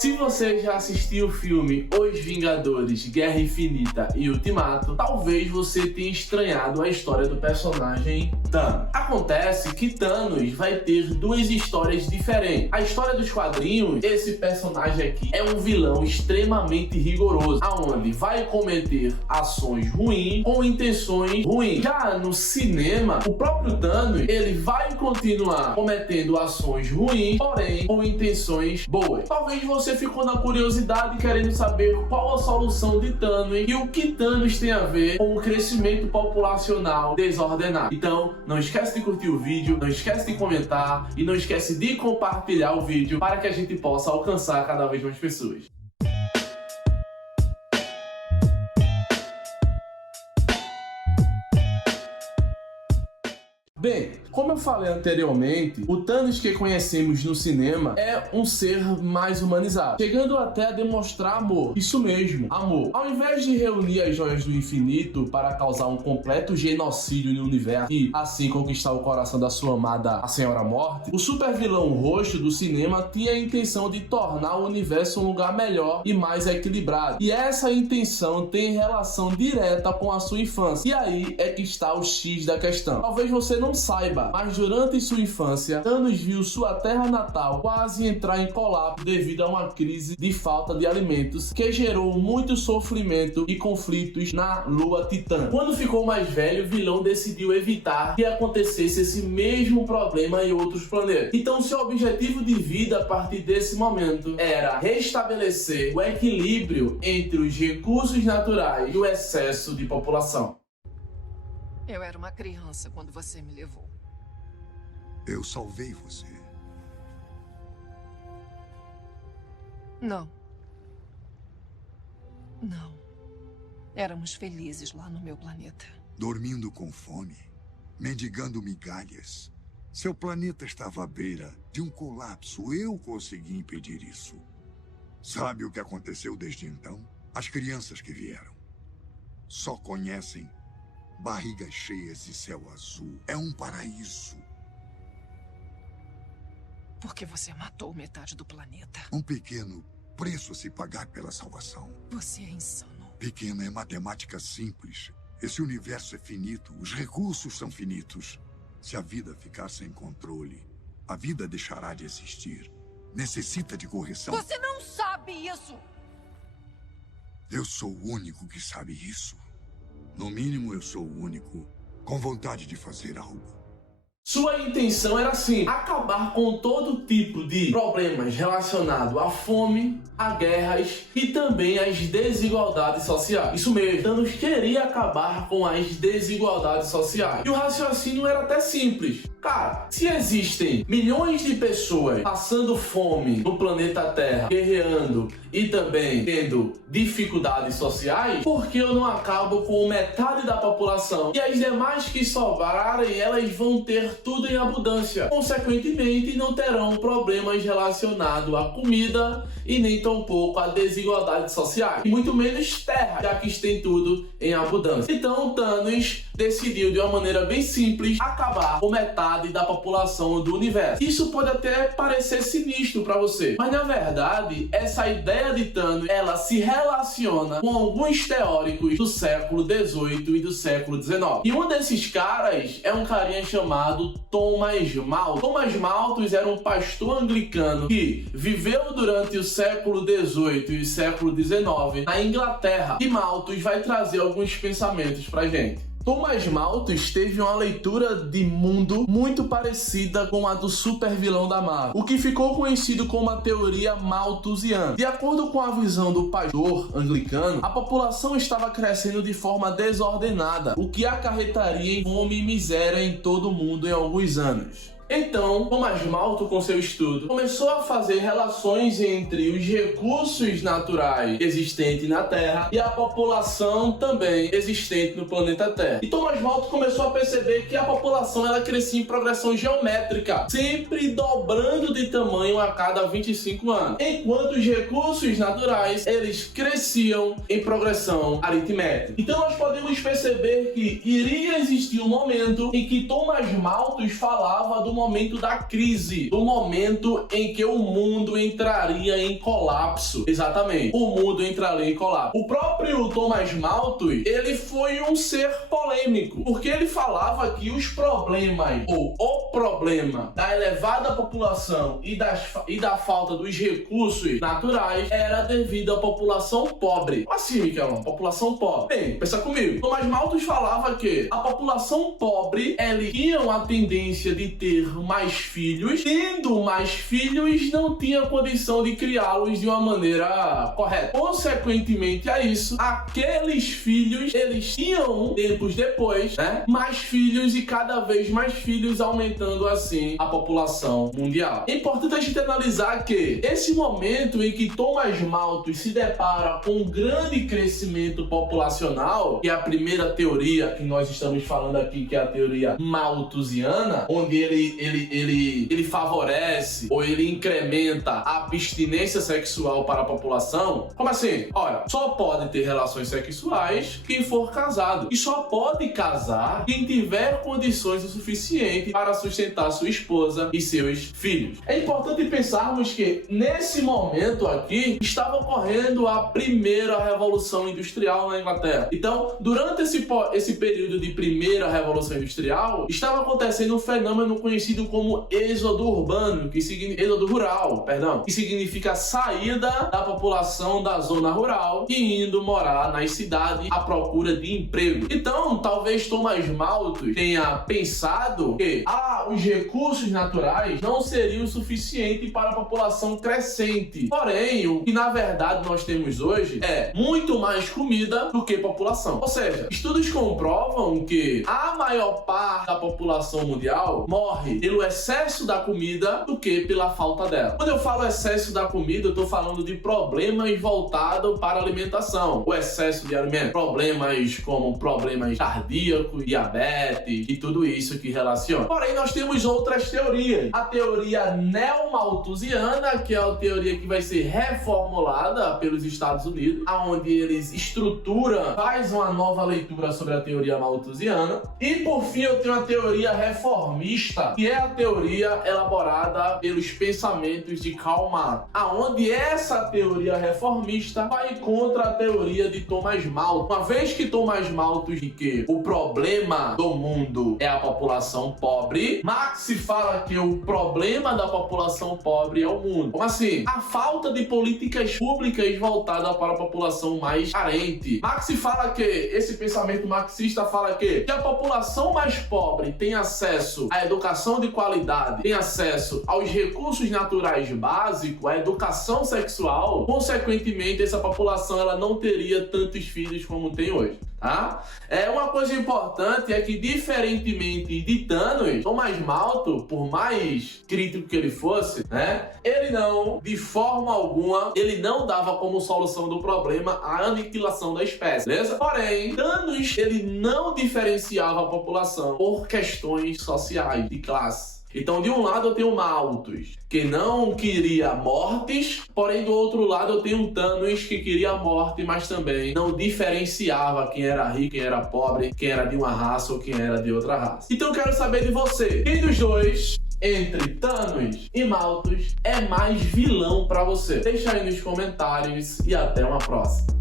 Se você já assistiu o filme Os Vingadores, Guerra Infinita e Ultimato, talvez você tenha estranhado a história do personagem Thanos. Acontece que Thanos vai ter duas histórias diferentes. A história dos quadrinhos, esse personagem aqui é um vilão extremamente rigoroso, aonde vai cometer ações ruins com intenções ruins. Já no cinema, o próprio Thanos, ele vai continuar cometendo ações ruins, porém com intenções boas. Talvez você ficou na curiosidade querendo saber qual a solução de Thanos e o que Thanos tem a ver com o crescimento populacional desordenado. Então, não esquece de curtir o vídeo, não esquece de comentar e não esquece de compartilhar o vídeo para que a gente possa alcançar cada vez mais pessoas. Bem, como eu falei anteriormente, o Thanos que conhecemos no cinema é um ser mais humanizado, chegando até a demonstrar amor. Isso mesmo, amor. Ao invés de reunir as joias do infinito para causar um completo genocídio no universo e assim conquistar o coração da sua amada, a Senhora Morte, o super vilão roxo do cinema tinha a intenção de tornar o universo um lugar melhor e mais equilibrado. E essa intenção tem relação direta com a sua infância. E aí é que está o X da questão. Talvez você não saiba, mas durante sua infância, Thanos viu sua terra natal quase entrar em colapso devido a uma crise de falta de alimentos que gerou muito sofrimento e conflitos na Lua Titã. Quando ficou mais velho, o vilão decidiu evitar que acontecesse esse mesmo problema em outros planetas. Então, seu objetivo de vida a partir desse momento era restabelecer o equilíbrio entre os recursos naturais e o excesso de população. Eu era uma criança quando você me levou. Eu salvei você. Não. Não. Éramos felizes lá no meu planeta. Dormindo com fome, mendigando migalhas. Seu planeta estava à beira de um colapso. Eu consegui impedir isso. Sabe o que aconteceu desde então? As crianças que vieram só conhecem barrigas cheias e céu azul. É um paraíso. Porque você matou metade do planeta. Um pequeno preço a se pagar pela salvação. Você é insano. Pequena é matemática simples. Esse universo é finito. Os recursos são finitos. Se a vida ficar sem controle, a vida deixará de existir. Necessita de correção. Você não sabe isso! Eu sou o único que sabe isso. No mínimo, eu sou o único com vontade de fazer algo. Sua intenção era sim, acabar com todo tipo de problemas relacionados à fome, a guerras e também às desigualdades sociais. Isso mesmo, Thanos queria acabar com as desigualdades sociais. E o raciocínio era até simples. Cara, se existem milhões de pessoas passando fome no planeta Terra, guerreando e também tendo dificuldades sociais, por que eu não acabo com metade da população? E as demais que sobrarem, elas vão ter tudo em abundância. Consequentemente, não terão problemas relacionados à comida e nem tampouco a desigualdades sociais. E muito menos terra, já que tem tudo em abundância. Então, Thanos decidiu de uma maneira bem simples acabar com metade da população do universo. Isso pode até parecer sinistro para você, mas na verdade, essa ideia de Thanos, ela se relaciona com alguns teóricos do século XVIII e do século XIX. E um desses caras é um carinha chamado Thomas Malthus. Thomas Malthus era um pastor anglicano que viveu durante o século XVIII e o século XIX na Inglaterra. E Malthus vai trazer alguns pensamentos pra gente. Thomas Malthus teve uma leitura de mundo muito parecida com a do super vilão da Marvel, o que ficou conhecido como a teoria malthusiana. De acordo com a visão do pastor anglicano, a população estava crescendo de forma desordenada, o que acarretaria em fome e miséria em todo o mundo em alguns anos. Então, Thomas Malthus, com seu estudo, começou a fazer relações entre os recursos naturais existentes na Terra e a população também existente no planeta Terra. E Thomas Malthus começou a perceber que a população ela crescia em progressão geométrica, sempre dobrando de tamanho a cada 25 anos, enquanto os recursos naturais eles cresciam em progressão aritmética. Então nós podemos perceber que iria existir um momento em que Thomas Malthus falava do momento da crise, do momento em que o mundo entraria em colapso. Exatamente, o mundo entraria em colapso. O próprio Thomas Malthus, ele foi um ser polêmico, porque ele falava que os problemas, ou o problema da elevada população e da falta dos recursos naturais era devido à população pobre. Assim, Miquelão, população pobre. Bem, pensa comigo. Thomas Malthus falava que a população pobre, eles tinham a tendência de ter mais filhos, tendo mais filhos, não tinha condição de criá-los de uma maneira correta. Consequentemente a isso, aqueles filhos, eles tinham, tempos depois, mais filhos e cada vez mais filhos, aumentando assim a população mundial. É importante a gente analisar que esse momento em que Thomas Malthus se depara com um grande crescimento populacional, que é a primeira teoria que nós estamos falando aqui, que é a teoria malthusiana, onde ele favorece ou ele incrementa a abstinência sexual para a população. Como assim? Olha, só pode ter relações sexuais quem for casado, e só pode casar quem tiver condições o suficiente para sustentar sua esposa e seus filhos. É importante pensarmos que nesse momento aqui estava ocorrendo a primeira revolução industrial na Inglaterra. Então, durante esse período de primeira revolução industrial, estava acontecendo um fenômeno conhecido como êxodo urbano, êxodo rural, que significa saída da população da zona rural e indo morar nas cidades à procura de emprego. Então, talvez Thomas Malthus tenha pensado que os recursos naturais não seriam suficientes para a população crescente. Porém, o que na verdade nós temos hoje é muito mais comida do que população. Ou seja, estudos comprovam que a maior parte da população mundial morre pelo excesso da comida do que pela falta dela. Quando eu falo excesso da comida, eu estou falando de problemas voltados para a alimentação. O excesso de alimento, problemas como problemas cardíacos, diabetes e tudo isso que relaciona. Porém, nós temos outras teorias. A teoria neomalthusiana, que é a teoria que vai ser reformulada pelos Estados Unidos, onde eles faz uma nova leitura sobre a teoria malthusiana. E por fim, eu tenho a teoria reformista, que é a teoria elaborada pelos pensamentos de Karl Marx, aonde essa teoria reformista vai contra a teoria de Thomas Malthus. Uma vez que Thomas Malthus diz que o problema do mundo é a população pobre, Marx fala que o problema da população pobre é o mundo. Como assim? A falta de políticas públicas voltadas para a população mais carente. Marx fala que, esse pensamento marxista fala que a população mais pobre tem acesso à educação de qualidade, tem acesso aos recursos naturais básicos, à educação sexual, consequentemente essa população ela não teria tantos filhos como tem hoje. Uma coisa importante é que, diferentemente de Thanos, Thomas Malthus, por mais crítico que ele fosse, ele não, de forma alguma, ele não dava como solução do problema a aniquilação da espécie, beleza? Porém, Thanos, ele não diferenciava a população por questões sociais, de classe. Então, de um lado eu tenho Malthus, que não queria mortes, porém do outro lado eu tenho Thanos, que queria morte, mas também não diferenciava quem era rico, quem era pobre, quem era de uma raça ou quem era de outra raça. Então eu quero saber de você, quem dos dois, entre Thanos e Malthus, é mais vilão pra você? Deixa aí nos comentários e até uma próxima.